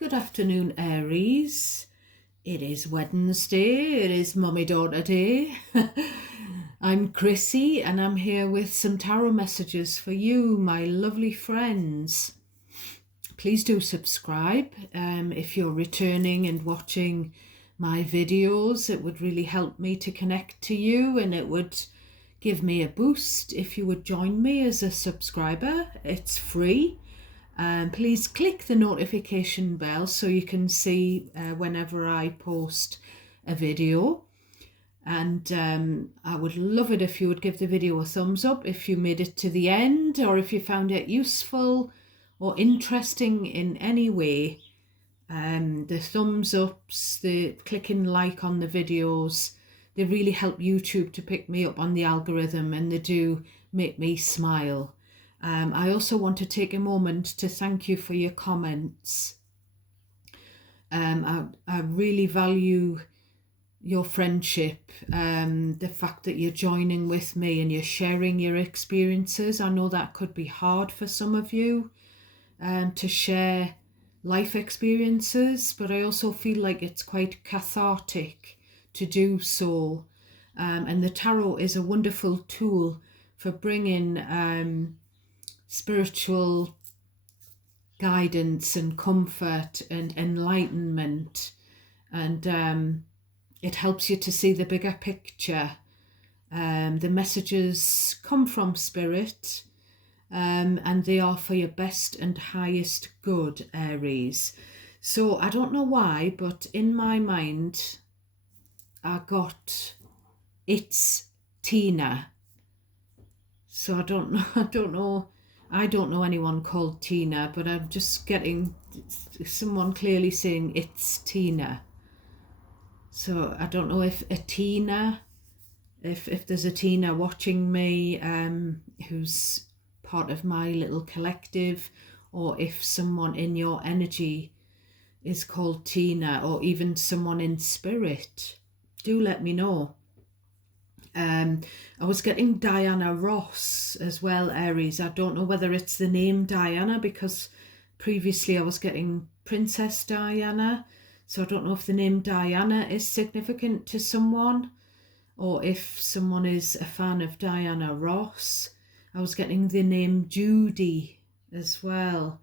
Good afternoon, Aries. It is Wednesday. It is Mummy Daughter Day. I'm Chrissy and I'm here with some tarot messages for you, my lovely friends. Please do subscribe if you're returning and watching my videos. It would really help me to connect to you, and it would give me a boost if you would join me as a subscriber. It's free. Please click the notification bell so you can see whenever I post a video. And I would love it if you would give the video a thumbs up if you made it to the end, or if you found it useful or interesting in any way. The thumbs ups, the clicking like on the videos, they really help YouTube to pick me up on the algorithm, and they do make me smile. I also want to take a moment to thank you for your comments. I really value your friendship, the fact that you're joining with me and you're sharing your experiences. I know that could be hard for some of you to share life experiences, but I also feel like it's quite cathartic to do so. And the tarot is a wonderful tool for bringing spiritual guidance and comfort and enlightenment, and it helps you to see the bigger picture. The messages come from spirit, and they are for your best and highest good, Aries. So I don't know why, but in my mind I got it's Tina. So I don't know I don't know anyone called Tina, but I'm just getting someone clearly saying it's Tina. So I don't know if a Tina, if there's a Tina watching me who's part of my little collective, or if someone in your energy is called Tina, or even someone in spirit. Do let me know. I was getting Diana Ross as well, Aries. I don't know whether it's the name Diana, because previously I was getting Princess Diana. So I don't know if the name Diana is significant to someone, or if someone is a fan of Diana Ross. I was getting the name Judy as well.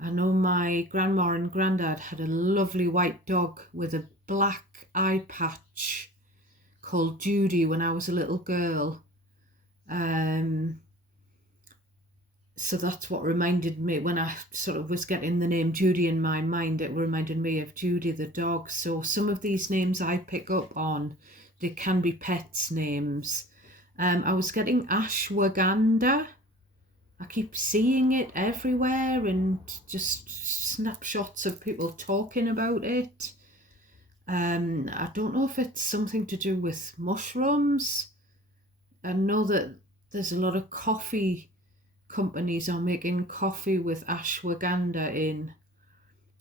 I know my grandma and granddad had a lovely white dog with a black eye patch called Judy when I was a little girl. So that's what reminded me, when I sort of was getting the name Judy in my mind, it reminded me of Judy the dog. So some of these names I pick up on, they can be pets' names. I was getting ashwagandha. I keep seeing it everywhere and just snapshots of people talking about it. I don't know if it's something to do with mushrooms. I know that there's a lot of coffee companies are making coffee with ashwagandha in.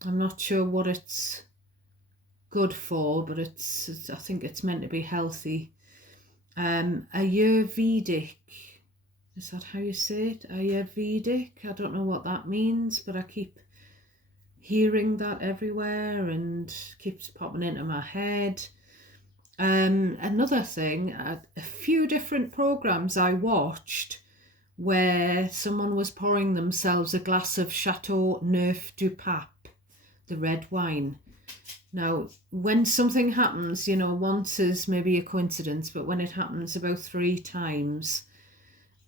I'm not sure what it's good for, but it's I think it's meant to be healthy. Ayurvedic, is that how you say it? Ayurvedic? I don't know what that means, but I keep hearing that everywhere and keeps popping into my head. Another thing, a few different programs I watched where someone was pouring themselves a glass of Chateau Neuf du Pape, the red wine. Now, when something happens, once is maybe a coincidence, but when it happens about 3 times,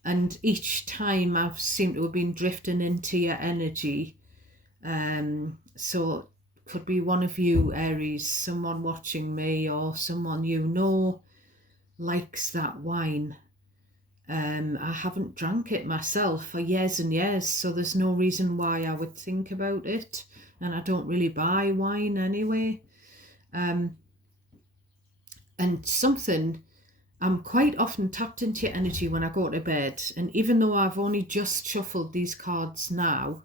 and each time I've seemed to have been drifting into your energy. So could be one of you, Aries, someone watching me, or someone likes that wine. I haven't drank it myself for years and years, so there's no reason why I would think about it, and I don't really buy wine anyway. And something, I'm quite often tapped into your energy when I go to bed, and even though I've only just shuffled these cards now,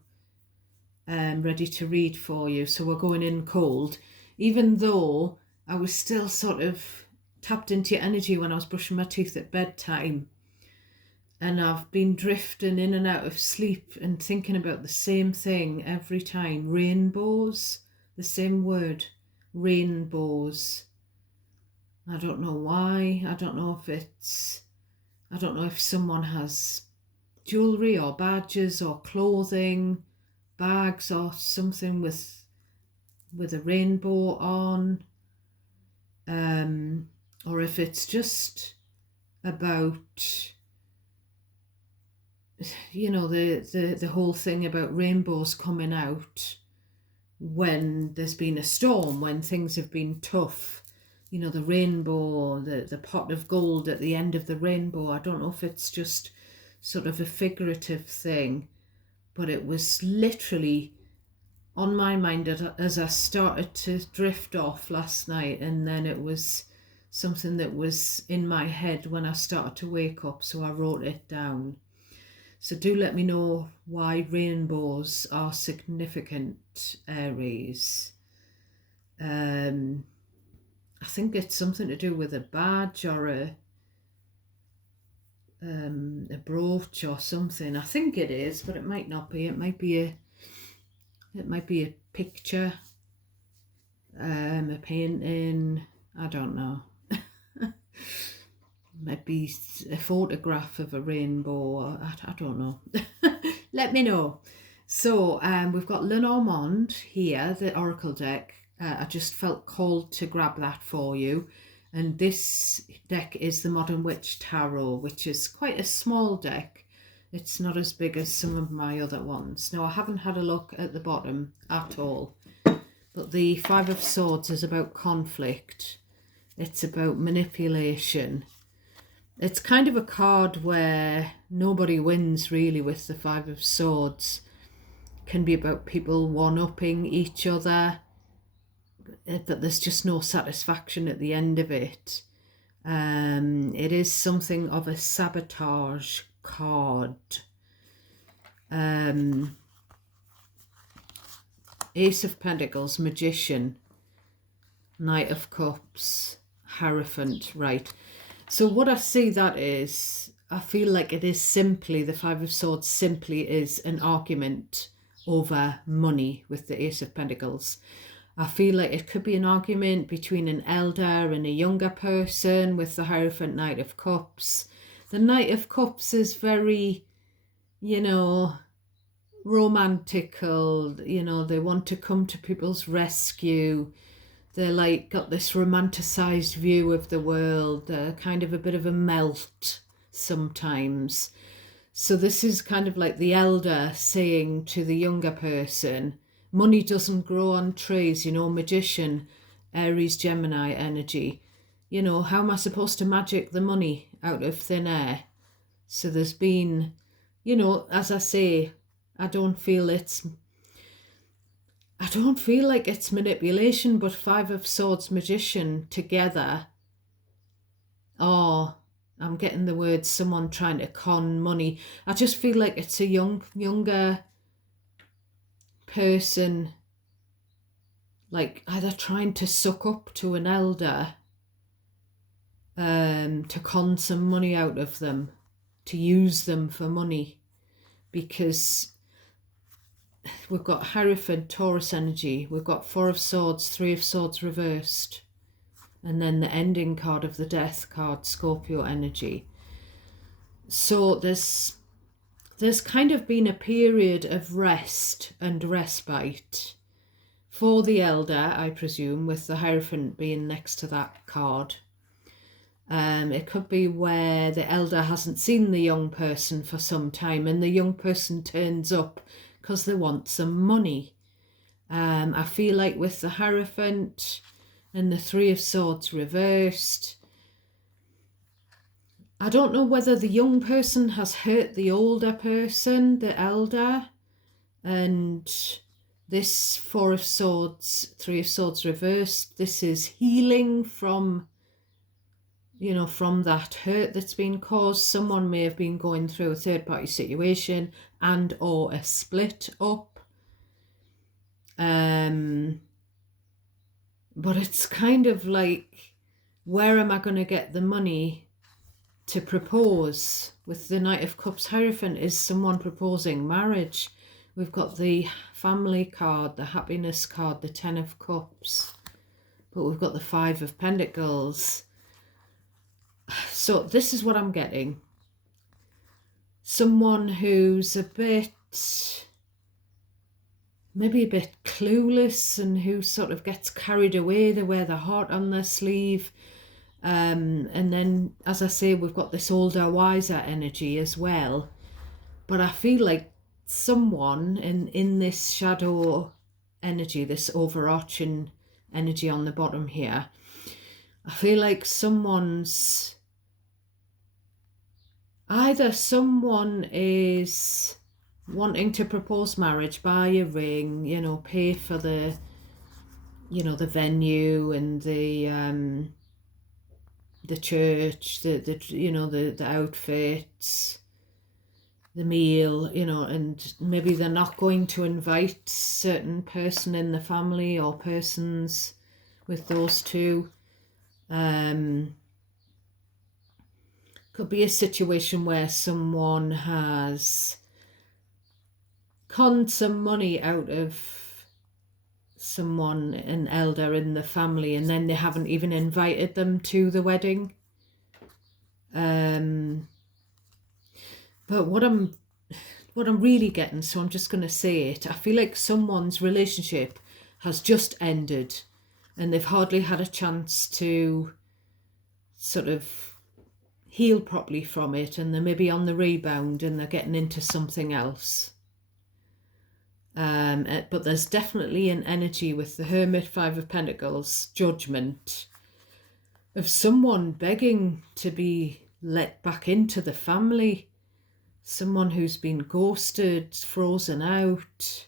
ready to read for you, so we're going in cold, even though I was still sort of tapped into your energy when I was brushing my teeth at bedtime, and I've been drifting in and out of sleep and thinking about the same thing every time: rainbows, the same word, rainbows. I don't know why. I don't know if someone has jewellery or badges or clothing, bags or something with a rainbow on, or if it's just about, the whole thing about rainbows coming out when there's been a storm, when things have been tough. The rainbow, the pot of gold at the end of the rainbow. I don't know if it's just sort of a figurative thing, but it was literally on my mind as I started to drift off last night, and then it was something that was in my head when I started to wake up, so I wrote it down. So do let me know why rainbows are significant, Aries. I think it's something to do with a badge or a brooch or something. I think it is, but it might not be. It might be a picture, a painting. I don't know. Might be a photograph of a rainbow. I don't know. Let me know. So we've got Lenormand here, the Oracle deck. I just felt called to grab that for you. And this deck is the Modern Witch Tarot, which is quite a small deck. It's not as big as some of my other ones. Now, I haven't had a look at the bottom at all. But the Five of Swords is about conflict. It's about manipulation. It's kind of a card where nobody wins really with the Five of Swords. It can be about people one-upping each other, but there's just no satisfaction at the end of it. It is something of a sabotage card. Ace of Pentacles, Magician, Knight of Cups, Hierophant, right. So what I see that is, I feel like it is simply, the Five of Swords simply is an argument over money with the Ace of Pentacles. I feel like it could be an argument between an elder and a younger person with the Hierophant, Knight of Cups. The Knight of Cups is very, romantical, they want to come to people's rescue. They're like got this romanticized view of the world. They're kind of a bit of a melt sometimes. So this is kind of like the elder saying to the younger person, money doesn't grow on trees, Magician, Aries, Gemini energy. How am I supposed to magic the money out of thin air? So there's been, as I say, I don't feel like it's manipulation, but Five of Swords, Magician together. Oh, I'm getting the word someone trying to con money. I just feel like it's a younger person, like either trying to suck up to an elder, to con some money out of them, to use them for money, because we've got Hierophant, Taurus energy. We've got Four of Swords, Three of Swords reversed. And then the ending card of the Death card, Scorpio energy. So there's kind of been a period of rest and respite for the elder, I presume, with the Hierophant being next to that card. It could be where the elder hasn't seen the young person for some time and the young person turns up because they want some money. I feel like with the Hierophant and the Three of Swords reversed, I don't know whether the young person has hurt the older person, the elder, and this Four of Swords, Three of Swords reversed, this is healing from that hurt that's been caused. Someone may have been going through a third-party situation and or a split up. But it's kind of like, where am I going to get the money to propose? With the Knight of Cups Hierophant is someone proposing marriage. We've got the family card, the happiness card, the 10 of cups, but we've got the 5 of pentacles. So this is what I'm getting. Someone who's maybe a bit clueless, and who sort of gets carried away. They wear their heart on their sleeve. And then, as I say, we've got this older, wiser energy as well. But I feel like someone in this shadow energy, this overarching energy on the bottom here, I feel like either someone is wanting to propose marriage, buy a ring, pay for the venue and the church, the outfits, the meal, and maybe they're not going to invite certain person in the family or persons with those two. Could be a situation where someone has conned some money out of someone, an elder in the family, and then they haven't even invited them to the wedding. But what I'm really getting, so I'm just going to say it, I feel like someone's relationship has just ended and they've hardly had a chance to sort of heal properly from it, and they're maybe on the rebound and they're getting into something else. But there's definitely an energy with the Hermit, 5 of Pentacles, Judgment, of someone begging to be let back into the family. Someone who's been ghosted, frozen out.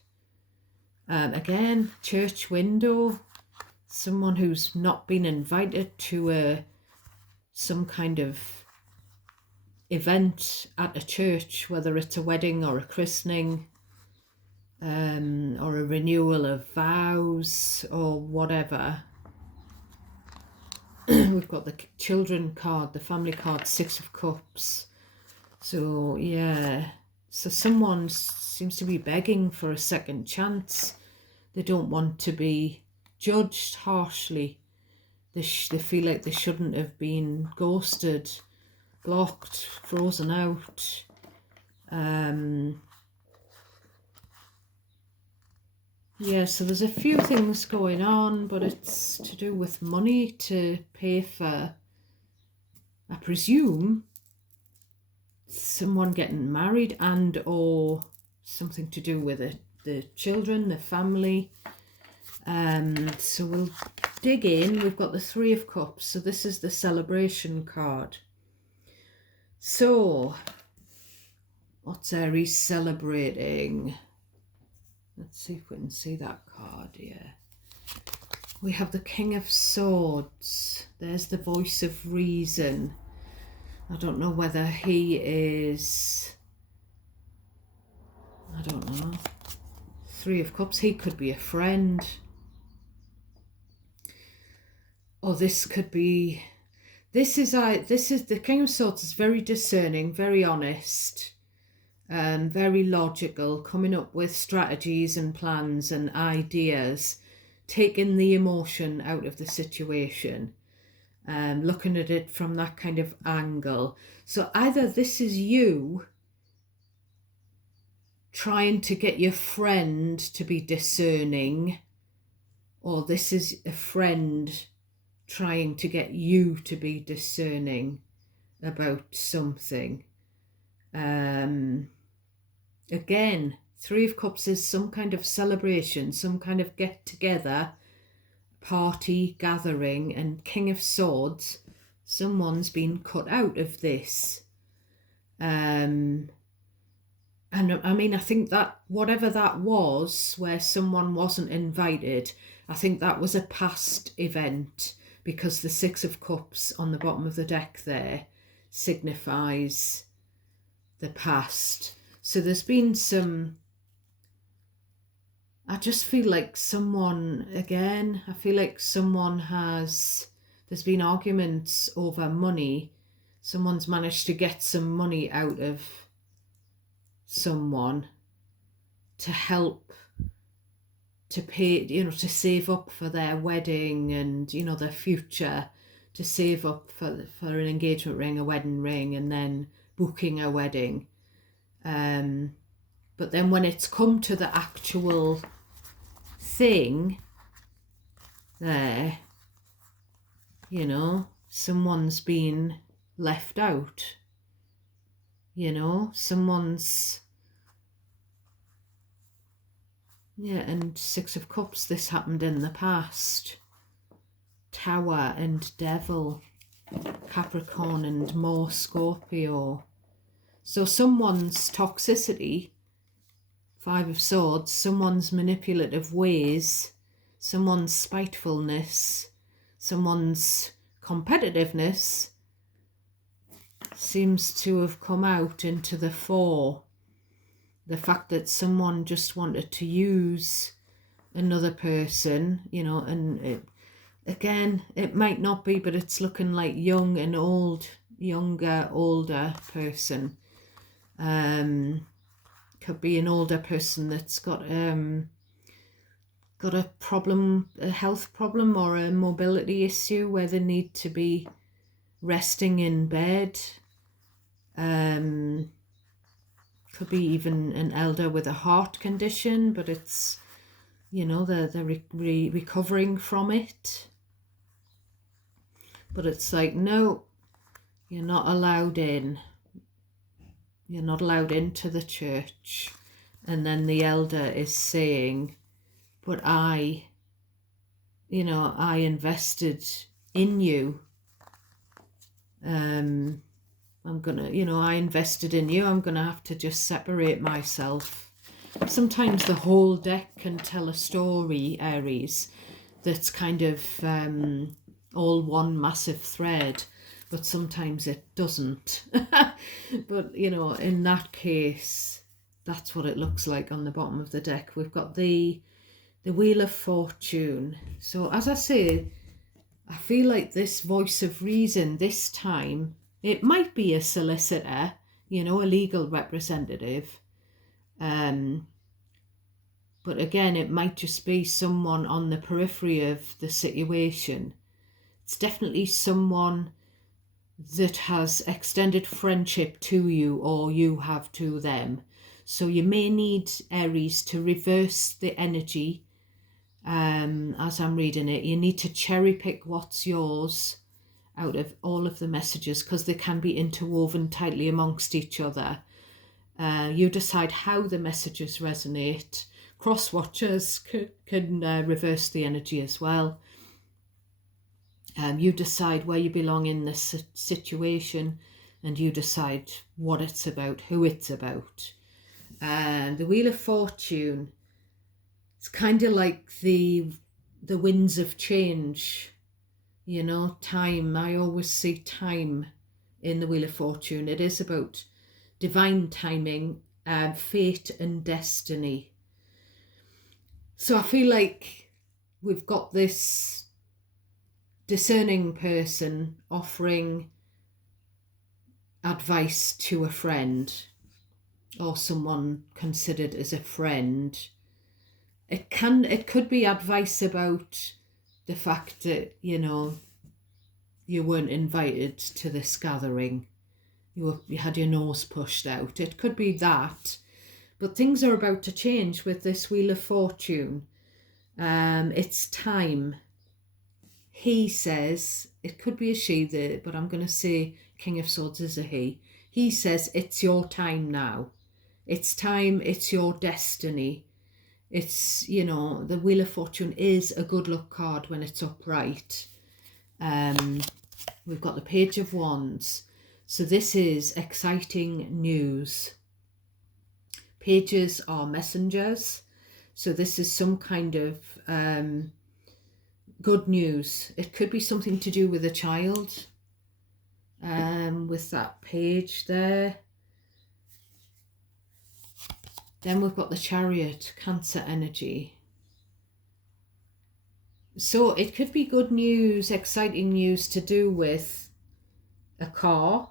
Again, church window. Someone who's not been invited to some kind of event at a church, whether it's a wedding or a christening, or a renewal of vows or whatever. We've got the children card, the family card, 6 of Cups. So yeah, so someone seems to be begging for a second chance. They don't want to be judged harshly. They feel like they shouldn't have been ghosted, blocked, frozen out. Yeah, so there's a few things going on, but it's to do with money to pay for, I presume, someone getting married and or something to do with it, the children, the family. So we'll dig in. We've got the 3 of Cups, so this is the celebration card. So what's Aries celebrating? Let's see if we can see that card. Yeah, we have the King of Swords. There's the voice of reason. I don't know whether he is, I don't know, 3 of Cups. He could be a friend. Or this could be, this is the King of Swords is very discerning, very honest, very logical, coming up with strategies and plans and ideas, taking the emotion out of the situation. Looking at it from that kind of angle. So either this is you trying to get your friend to be discerning, or this is a friend trying to get you to be discerning about something. Again, 3 of Cups is some kind of celebration, some kind of get together, party, gathering, and King of Swords, someone's been cut out of this. And I mean, I think that whatever that was, where someone wasn't invited, I think that was a past event, because the 6 of Cups on the bottom of the deck there signifies the past. So there's been some, I just feel like someone, again, I feel like someone there's been arguments over money. Someone's managed to get some money out of someone. to help to pay, to save up for their wedding and, their future, to save up for an engagement ring, a wedding ring, and then booking a wedding. But then when it's come to the actual thing there, someone's been left out. Someone's... Yeah, and Six of Cups, this happened in the past. Tower and Devil, Capricorn and more Scorpio. So someone's toxicity, Five of Swords, someone's manipulative ways, someone's spitefulness, someone's competitiveness seems to have come out into the fore. The fact that someone just wanted to use another person, and it might not be, but it's looking like young and old, younger, older person. Could be an older person that's got a problem, a health problem or a mobility issue where they need to be resting in bed. Could be even an elder with a heart condition, but it's, they're recovering from it. But it's like, no, you're not allowed in. You're not allowed into the church. And then the elder is saying, but I invested in you. I invested in you. I'm going to have to just separate myself. Sometimes the whole deck can tell a story, Aries, that's kind of all one massive thread, but sometimes it doesn't. But, in that case, that's what it looks like on the bottom of the deck. We've got the Wheel of Fortune. So as I say, I feel like this voice of reason this time, it might be a solicitor, a legal representative. But again, it might just be someone on the periphery of the situation. It's definitely someone that has extended friendship to you, or you have to them. So you may need, Aries, to reverse the energy. As I'm reading it, you need to cherry pick what's yours out of all of the messages, because they can be interwoven tightly amongst each other. You decide how the messages resonate. Cross watchers can reverse the energy as well. You decide where you belong in this situation, and you decide what it's about, who it's about. And the Wheel of Fortune, it's kind of like the winds of change, time. I always see time in the Wheel of Fortune. It is about divine timing, fate and destiny. So I feel like we've got this discerning person offering advice to a friend, or someone considered as a friend. It could be advice about the fact that, you weren't invited to this gathering. You had your nose pushed out. It could be that. But things are about to change with this Wheel of Fortune. It's time. He says, it could be a she there, but I'm going to say King of Swords is a he. He says, it's your time now. It's time, it's your destiny. It's, the Wheel of Fortune is a good luck card when it's upright. We've got the Page of Wands. So this is exciting news. Pages are messengers. So this is some kind of good news. It could be something to do with a child. With that page there. Then we've got the Chariot, Cancer energy. So it could be good news, exciting news to do with a car,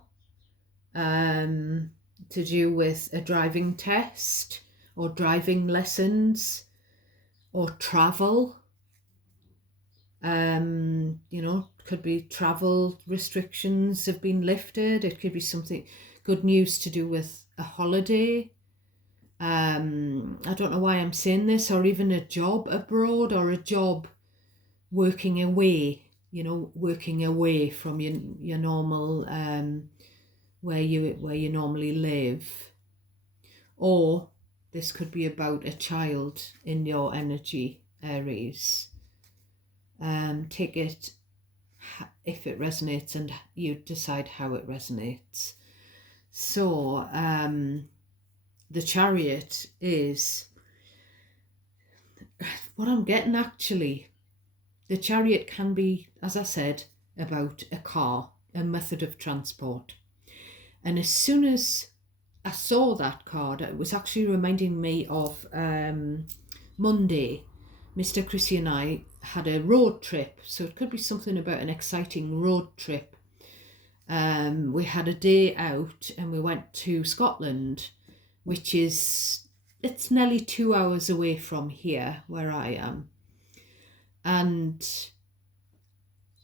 to do with a driving test, or driving lessons or travel. Could be travel restrictions have been lifted. It could be something good news to do with a holiday. I don't know why I'm saying this, or even a job abroad or a job working away, working away from your normal where you normally live. Or this could be about a child in your energy, Aries. Take it if it resonates, and you decide how it resonates. So the Chariot is what I'm getting actually. The Chariot can be, as I said, about a car, a method of transport. And as soon as I saw that card, it was actually reminding me of Monday. Mr. Chrissy and I had a road trip, so it could be something about an exciting road trip. We had a day out and we went to Scotland, which it's nearly 2 hours away from here where I am. And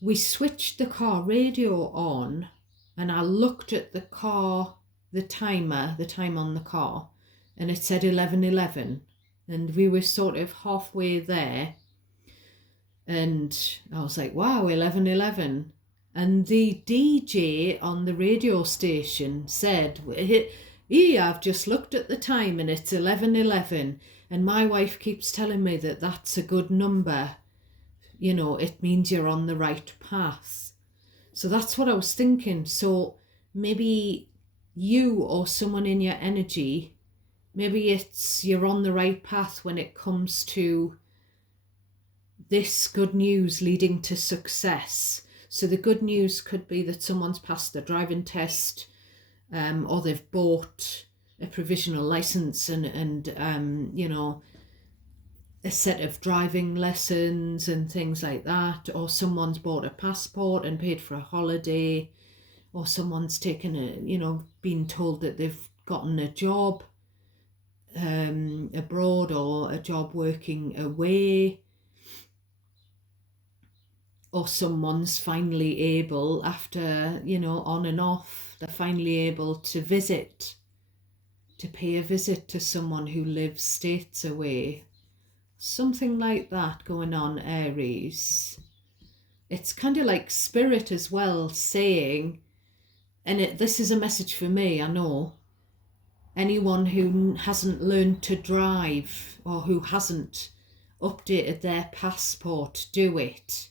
we switched the car radio on, and I looked at the car, the time on the car, and it said 11:11, and we were sort of halfway there, and I was like, wow, 11:11. And the DJ on the radio station said, I've just looked at the time and it's 11:11, and my wife keeps telling me that that's a good number. It means you're on the right path. So that's what I was thinking. So maybe you or someone in your energy, maybe it's you're on the right path when it comes to this good news leading to success. So the good news could be that someone's passed the driving test, or they've bought a provisional license and a set of driving lessons and things like that, or someone's bought a passport and paid for a holiday, or someone's taken been told that they've gotten a job abroad, or a job working away, or someone's finally able, after on and off, they're finally able to pay a visit to someone who lives states away. Something like that going on, Aries. It's kind of like spirit as well saying, and this is a message for me, I know, anyone who hasn't learned to drive or who hasn't updated their passport, do it.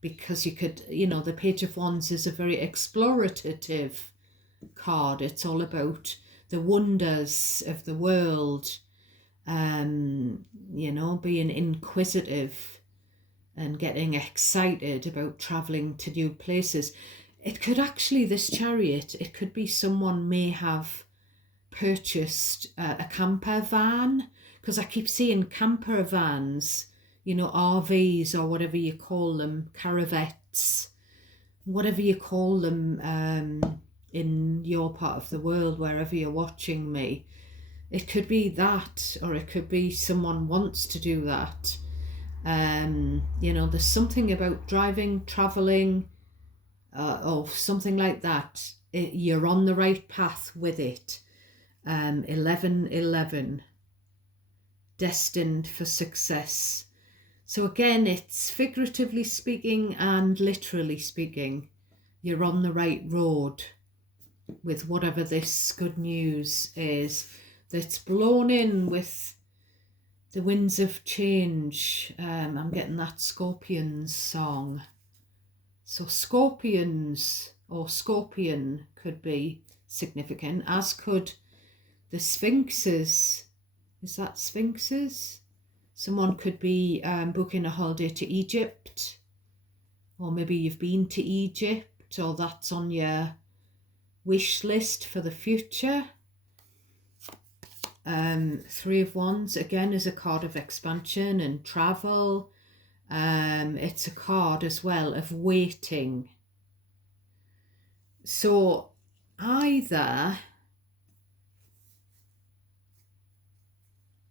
Because you could, the Page of Wands is a very explorative card. It's all about the wonders of the world, being inquisitive and getting excited about traveling to new places. It could actually, this Chariot, it could be someone may have purchased a camper van, because I keep seeing camper vans, RVs or whatever you call them, caravettes, whatever you call them in your part of the world, wherever you're watching me. It could be that, or it could be someone wants to do that. There's something about driving, traveling, or something like that. You're on the right path with it. 11:11, destined for success. So again, it's figuratively speaking and literally speaking. You're on the right road with whatever this good news is that's blown in with the winds of change. I'm getting that Scorpions song. So Scorpions or Scorpion could be significant, as could the Sphinxes. Is that Sphinxes? Someone could be booking a holiday to Egypt, or maybe you've been to Egypt, or that's on your wish list for the future. Three of Wands, again, is a card of expansion and travel. It's a card as well of waiting. So either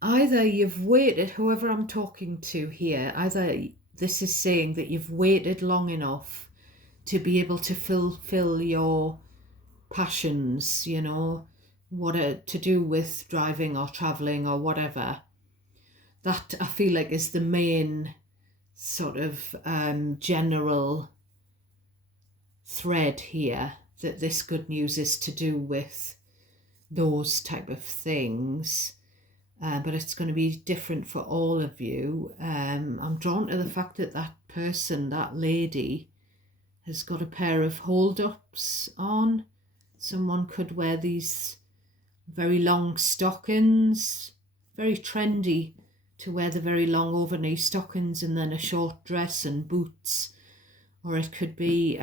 either you've waited, whoever I'm talking to here, either this is saying that you've waited long enough to be able to fulfill your passions, you know, what to do with driving or traveling or whatever. That I feel like is the main sort of general thread here, that this good news is to do with those type of things. But it's going to be different for all of you. I'm drawn to the fact that that person, that lady, has got a pair of hold-ups on. Someone could wear these very long stockings, very trendy to wear the very long overknee stockings and then a short dress and boots. Or it could be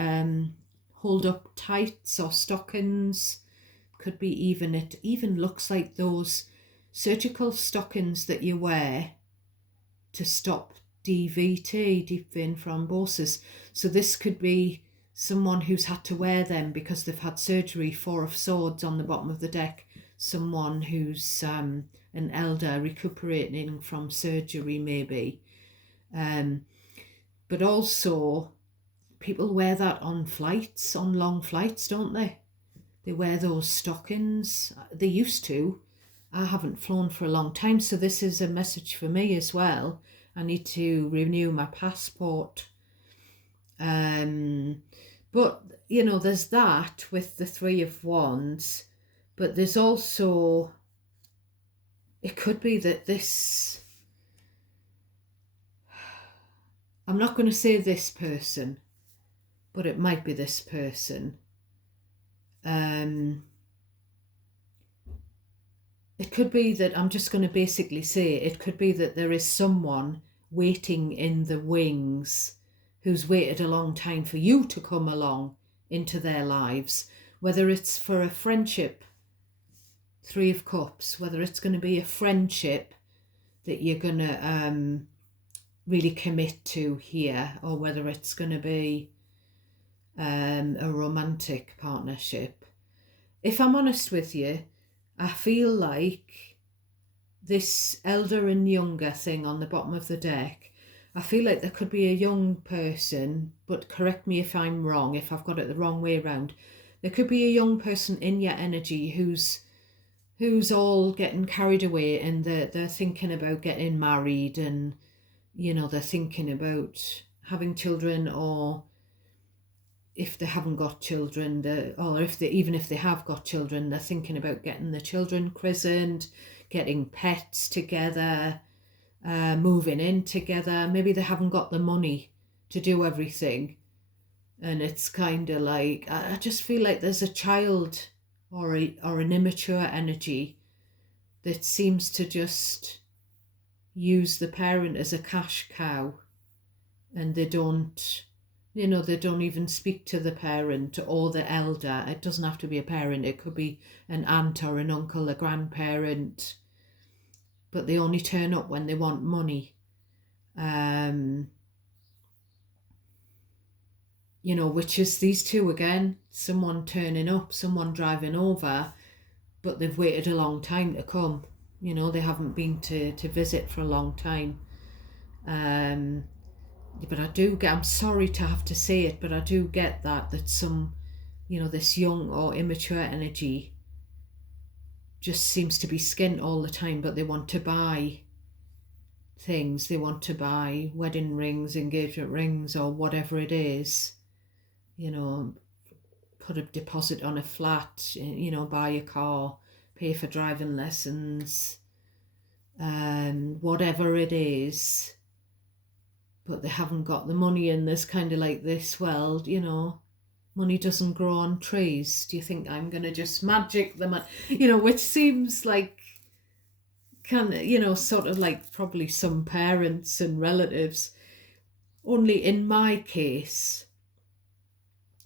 hold-up tights or stockings. Could be even, it even looks like those surgical stockings that you wear to stop DVT, deep vein thrombosis. So this could be someone who's had to wear them because they've had surgery, 4 of swords on the bottom of the deck. Someone who's an elder recuperating from surgery maybe. But also people wear that on flights, on long flights, don't they? They wear those stockings. They used to. I haven't flown for a long time, so this is a message for me as well. I need to renew my passport. But, you know, there's that with the 3 of Wands, but there's also, it could be that this, I'm not going to say this person, but it might be this person. It could be that, I'm just going to basically say, it could be that there is someone waiting in the wings who's waited a long time for you to come along into their lives, whether it's for a friendship, 3 of Cups, whether it's going to be a friendship that you're going to really commit to here, or whether it's going to be a romantic partnership. If I'm honest with you, I feel like this elder and younger thing on the bottom of the deck, I feel like there could be a young person, but correct me if I'm wrong, if I've got it the wrong way around. There could be a young person in your energy who's all getting carried away, and they're thinking about getting married, and, you know, they're thinking about having children, or if they haven't got children, or even if they have got children, they're thinking about getting the children christened, getting pets together, moving in together. Maybe they haven't got the money to do everything, and it's kind of like, I just feel like there's a child or an immature energy that seems to just use the parent as a cash cow, and they don't, you know, they don't even speak to the parent or the elder. It doesn't have to be a parent, it could be an aunt or an uncle, a grandparent, but they only turn up when they want money. You know, which is these two again, someone turning up, someone driving over, but they've waited a long time to come. You know, they haven't been to visit for a long time. But I do get, I'm sorry to have to say it, but I do get that some, you know, this young or immature energy just seems to be skint all the time, but they want to buy things. They want to buy wedding rings, engagement rings, or whatever it is. You know, put a deposit on a flat, you know, buy a car, pay for driving lessons, whatever it is. But they haven't got the money, and there's kind of like this, well, you know, money doesn't grow on trees. Do you think I'm going to just magic them? You know, which seems like, you know, sort of like probably some parents and relatives. Only in my case,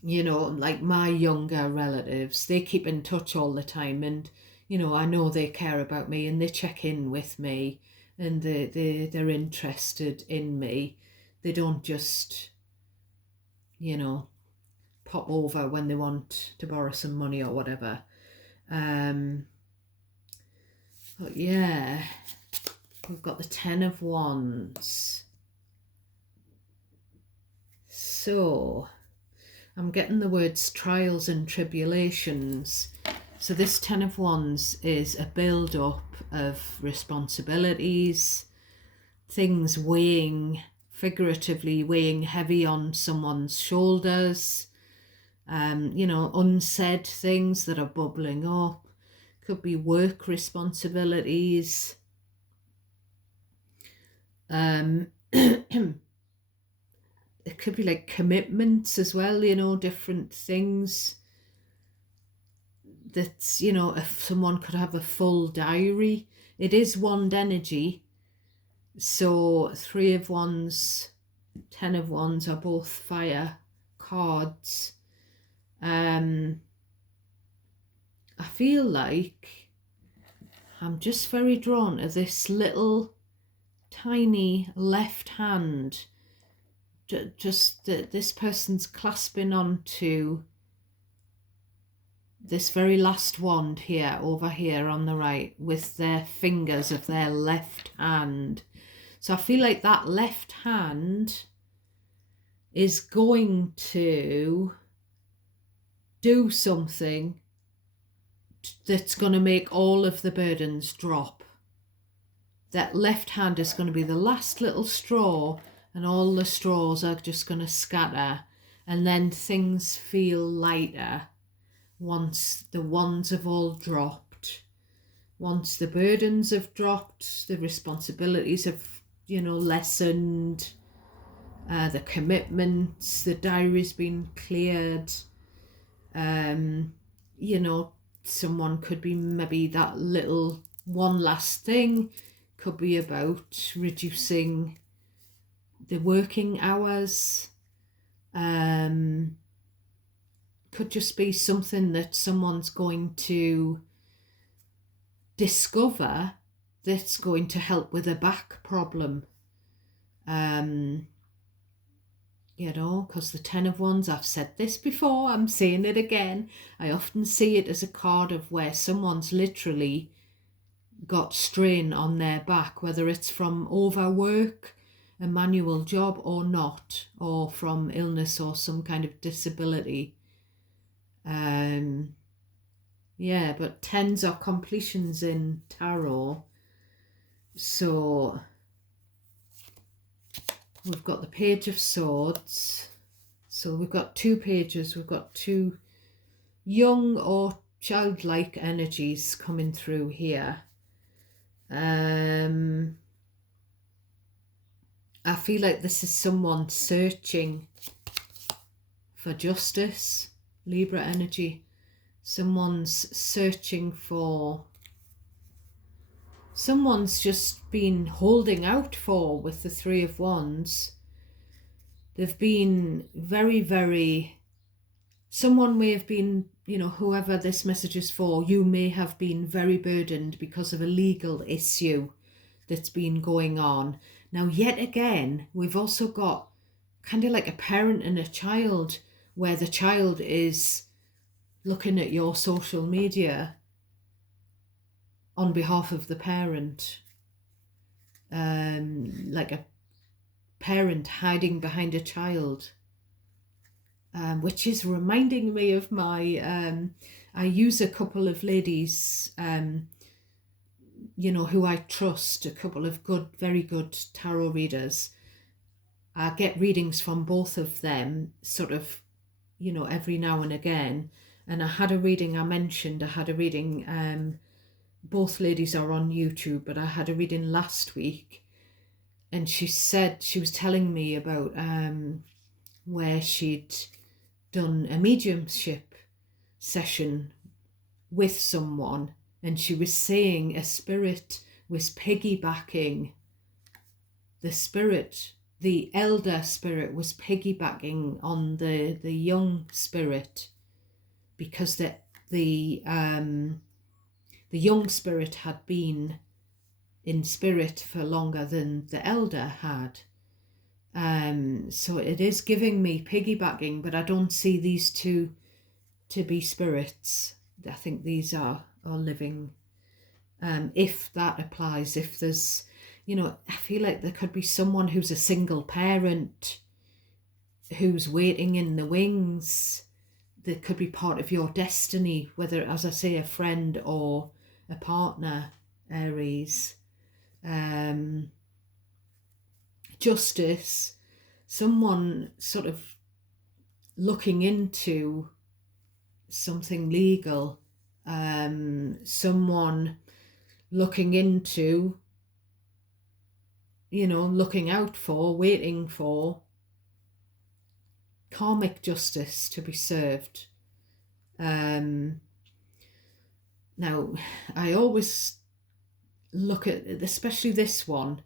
you know, like my younger relatives, they keep in touch all the time, and, you know, I know they care about me and they check in with me, and they're interested in me. They don't just, you know, pop over when they want to borrow some money or whatever. But yeah, We've got the Ten of Wands. So I'm getting the words trials and tribulations. So this Ten of Wands is a build-up of responsibilities, things weighing, figuratively weighing heavy on someone's shoulders, unsaid things that are bubbling up. Could be work responsibilities. It could be like commitments as well, different things. That's, if someone could have a full diary. It is wand energy. So Three of Wands, Ten of Wands are both fire cards. I feel like I'm just very drawn to this little tiny left hand. Just that this person's clasping onto this very last wand here, over here on the right, with their fingers of their left hand. So I feel like that left hand is going to do something that's going to make all of the burdens drop. That left hand is going to be the last little straw, and all the straws are just going to scatter, and then things feel lighter once the wands have all dropped. Once the burdens have dropped, the responsibilities have, lessened, the commitments, the diary's been cleared. Someone could be maybe that little one last thing, could be about reducing the working hours. Could just be something that someone's going to discover that's going to help with a back problem. Because the Ten of Wands, I've said this before, I'm saying it again, I often see it as a card of where someone's literally got strain on their back, whether it's from overwork, a manual job or not, or from illness or some kind of disability. But tens are completions in tarot. So we've got the Page of Swords. So we've got two pages. We've got two young or childlike energies coming through here. I feel like this is someone searching for justice. Libra energy. Someone's searching for... Someone's just been holding out for with the Three of Wands. They've been very, very... Someone may have been, whoever this message is for, you may have been very burdened because of a legal issue that's been going on. Now, yet again, we've also got kind of like a parent and a child, where the child is looking at your social media on behalf of the parent. Like a parent hiding behind a child. Which is reminding me of my... I use a couple of ladies, who I trust, a couple of very good tarot readers. I get readings from both of them, sort of, every now and again. And I had a reading, both ladies are on YouTube, but I had a reading last week, and she was telling me about where she'd done a mediumship session with someone, and she was saying a spirit was piggybacking. The elder spirit was piggybacking on the young spirit, because the young spirit had been in spirit for longer than the elder had. So it is giving me piggybacking, but I don't see these two to be spirits. I think these are living. If that applies, if there's, you know, I feel like there could be someone who's a single parent who's waiting in the wings. That could be part of your destiny, whether, as I say, a friend or a partner, Aries. Justice, someone sort of looking into something legal, someone looking into, you know, looking out for, waiting for karmic justice to be served. Now, I always look at, especially this one,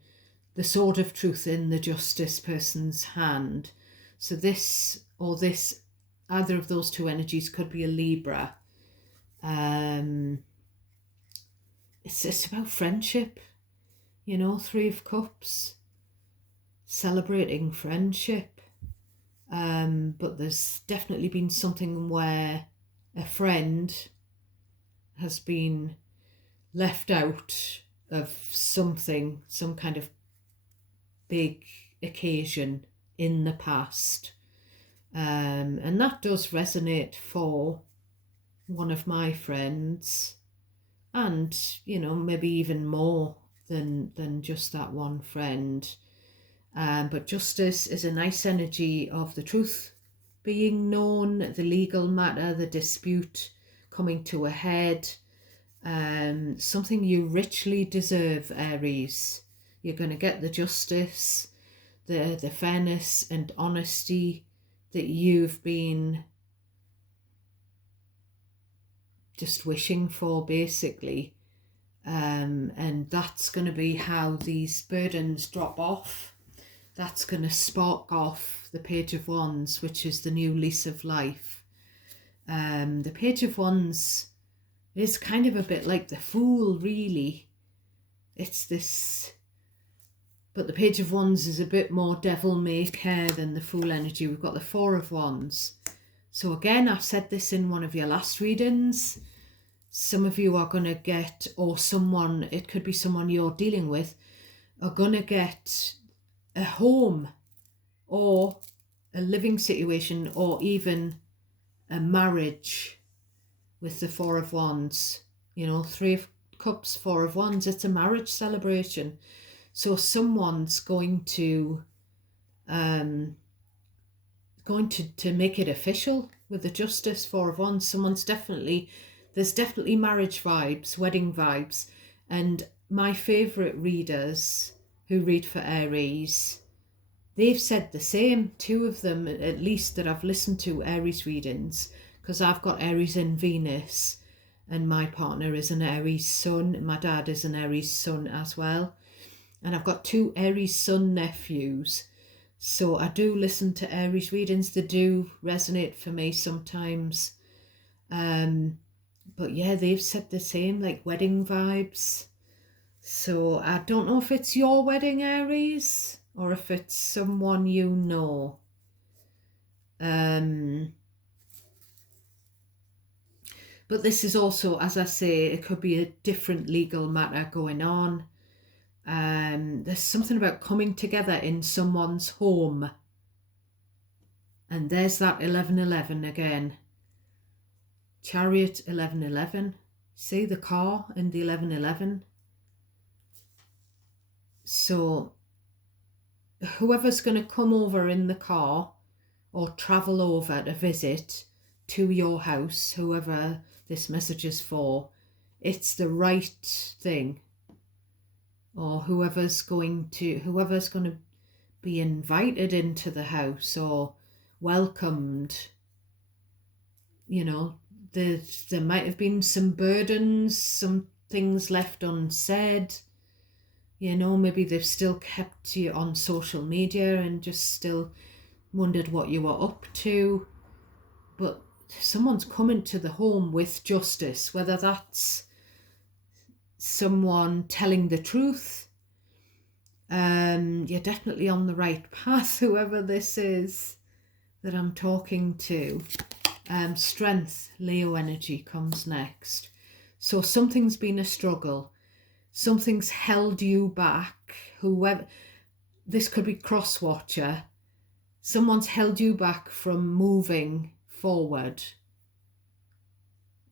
the sword of truth in the justice person's hand. So this or this, either of those two energies could be a Libra. It's about friendship, you know, Three of Cups, celebrating friendship. But there's definitely been something where a friend has been left out of something, some kind of big occasion in the past. And that does resonate for one of my friends, and, you know, maybe even more than just that one friend. But justice is a nice energy of the truth being known, the legal matter, the dispute coming to a head. Something you richly deserve, Aries. You're going to get the justice, the fairness and honesty that you've been just wishing for, basically. And that's going to be how these burdens drop off. That's going to spark off the Page of Wands, which is the new lease of life. The Page of Wands is kind of a bit like the Fool, really. It's this, but the Page of Wands is a bit more devil-may-care than the Fool energy. We've got the Four of Wands. So again, I've said this in one of your last readings. Some of you are going to get, or someone, it could be someone you're dealing with, are going to get a home or a living situation or even a marriage with the Four of Wands. You know, Three of Cups, Four of Wands, it's a marriage celebration. So someone's going to make it official with the Justice, Four of Wands. There's definitely marriage vibes, wedding vibes. And my favourite readers who read for Aries, they've said the same. Two of them, at least, that I've listened to Aries readings, because I've got Aries in Venus, and my partner is an Aries sun. My dad is an Aries sun as well. And I've got two Aries sun nephews. So I do listen to Aries readings. They do resonate for me sometimes. But yeah, they've said the same, like wedding vibes. So I don't know if it's your wedding, Aries, or if it's someone you know. But this is also, as I say, it could be a different legal matter going on. There's something about coming together in someone's home. And there's that 1111 again. Chariot 1111. See the car in the 1111. So whoever's going to come over in the car or travel over to visit to your house, whoever this message is for, it's the right thing. Or whoever's going to be invited into the house or welcomed. You know, there might have been some burdens, some things left unsaid. You know, maybe they've still kept you on social media and just still wondered what you were up to. But someone's coming to the home with justice, whether that's someone telling the truth. You're definitely on the right path, whoever this is that I'm talking to. Strength, Leo energy comes next. So something's been a struggle. something's held you back. Whoever, this could be cross-watcher. Someone's held you back from moving forward,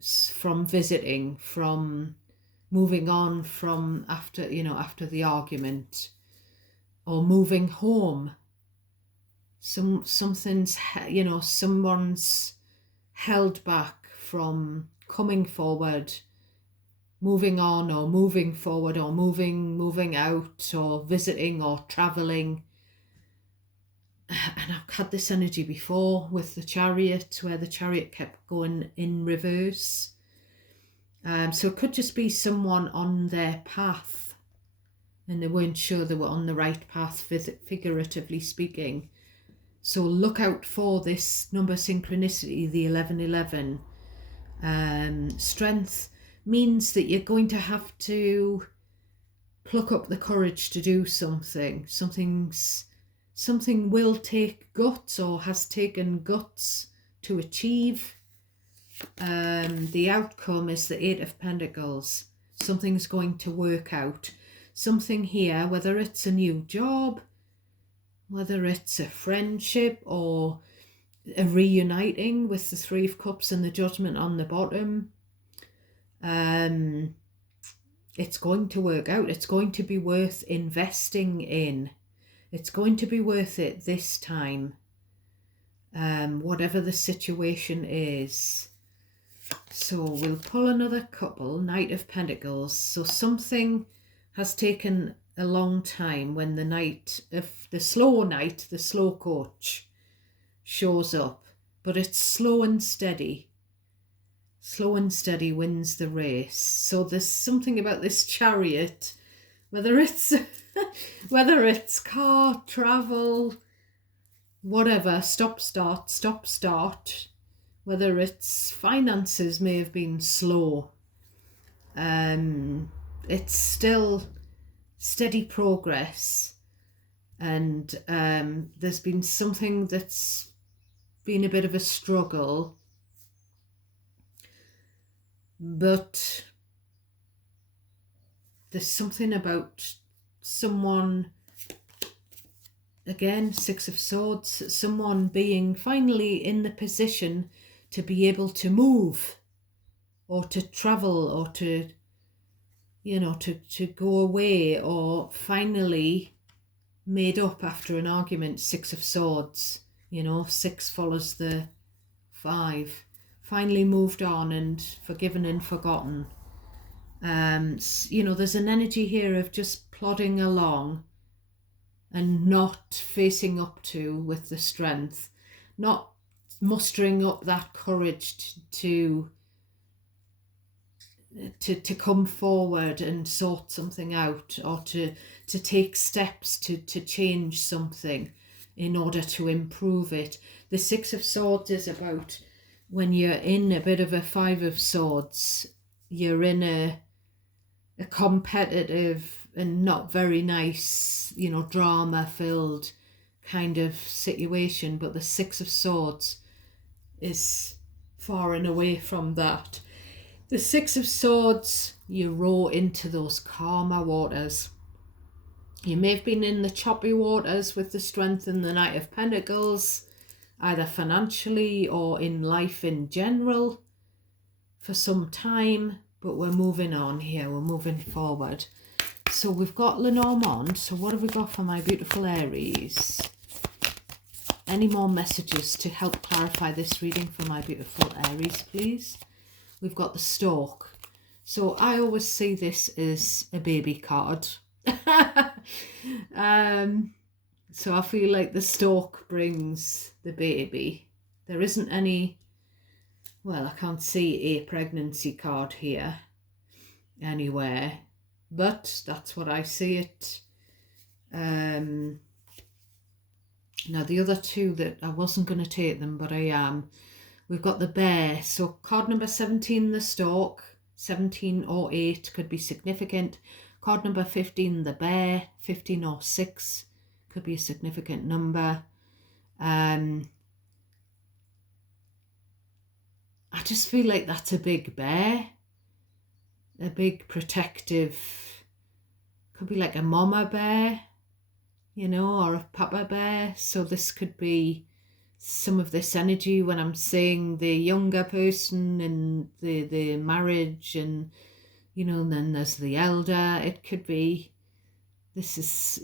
from visiting, from moving on from after the argument, or moving home. Something's someone's held back from coming forward, moving on, or moving forward, or moving out, or visiting, or traveling. And I've had this energy before with the Chariot, where the Chariot kept going in reverse. So it could just be someone on their path and they weren't sure they were on the right path, figuratively speaking. So look out for this number synchronicity, the 1111. Strength means that you're going to have to pluck up the courage to do something. Something will take guts, or has taken guts to achieve. The outcome is the Eight of Pentacles. Something's going to work out. Something here, whether it's a new job, whether it's a friendship, or a reuniting with the Three of Cups and the Judgment on the bottom. It's going to work out. It's going to be worth investing in. It's going to be worth it this time. Whatever the situation is. So we'll pull another couple, Knight of Pentacles. So something has taken a long time when the slow coach shows up, but it's slow and steady. Slow and steady wins the race. So there's something about this Chariot, whether it's car, travel, whatever, stop, start, whether it's finances may have been slow. It's still steady progress, and there's been something that's been a bit of a struggle, but there's something about someone, again, Six of Swords, someone being finally in the position to be able to move, or to travel, or to go away, or finally made up after an argument. Six of Swords, six follows the 5. Finally moved on and forgiven and forgotten. There's an energy here of just plodding along and not facing up to with the strength, not mustering up that courage to come forward and sort something out, or to take steps to change something in order to improve it. The Six of Swords is about when you're in a bit of a Five of Swords, you're in a competitive and not very nice, drama-filled kind of situation. But the Six of Swords is far and away from that. The Six of Swords, you row into those calmer waters. You may have been in the choppy waters with the Strength and the Knight of Pentacles, either financially or in life in general, for some time, but we're moving on here, we're moving forward. So we've got Lenormand. So what have we got for my beautiful Aries? Any more messages to help clarify this reading for my beautiful Aries, please? We've got the Stork. So I always see this as a baby card. So I feel like the Stork brings the baby. There isn't any, well, I can't see a pregnancy card here anywhere, but that's what I see it. Now the other two that I wasn't going to take them, but I am. We've got the Bear. So card number 17, the Stork. 17 or 8 could be significant. Card number 15, the Bear. 15 or 6 could be a significant number. I just feel like that's a big bear. A big protective Could be like a mama bear, or a papa bear. So this could be some of this energy when I'm seeing the younger person in the marriage, and and then there's the elder. It could be, this is,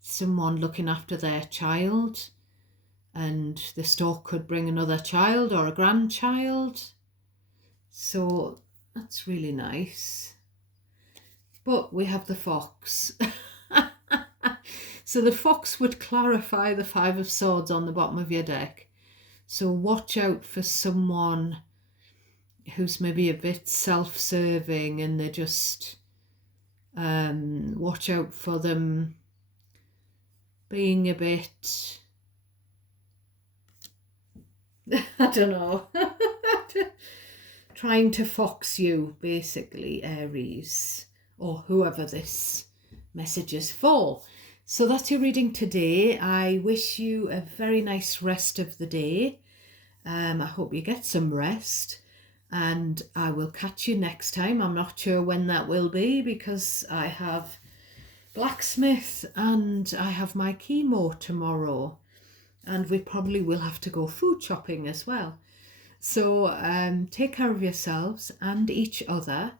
someone looking after their child, and the stork could bring another child or a grandchild. So that's really nice. But we have the fox. So the fox would clarify the Five of Swords on the bottom of your deck. So watch out for someone who's maybe a bit self-serving, and they just watch out for them being a bit, I don't know, trying to fox you, basically, Aries, or whoever this message is for. So that's your reading today. I wish you a very nice rest of the day. I hope you get some rest, and I will catch you next time. I'm not sure when that will be, because I have blacksmith and I have my chemo tomorrow, and we probably will have to go food shopping as well. So take care of yourselves and each other,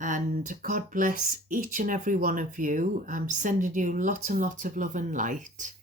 and God bless each and every one of you. I'm sending you lots and lots of love and light.